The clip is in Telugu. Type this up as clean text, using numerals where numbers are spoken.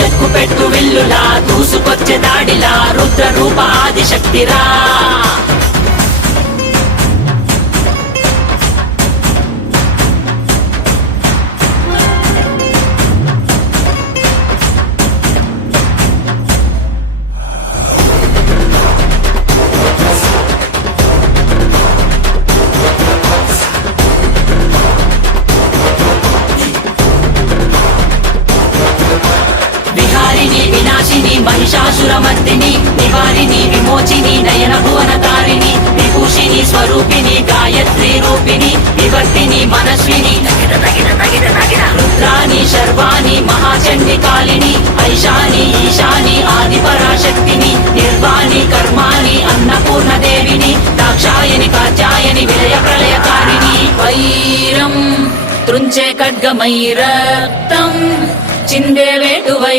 ఎక్కుపెట్టు విల్లులా దూసుకొచ్చే దాడిలా రుద్ర రూప ఆదిశక్తిరా. వినాశిని మహిషాసురమర్దిని నివారిని విమోచిని నయన భువన తారిణి విభూషిని స్వరూపిణి గాయత్రి రూపిణి వివర్తిని మనస్విని రుద్రాని శర్వాణి మహాచండి కాళిని ఐశాని ఈశాని ఆది పరాశక్తిని నిర్వాణి కర్మాణి అన్నపూర్ణ దేవిని దాక్షాయని కాత్యాయని విలయ ప్రళయకారిణి వైరం త్రుంచే ఖడ్గమై రక్తం చిందే వేటువై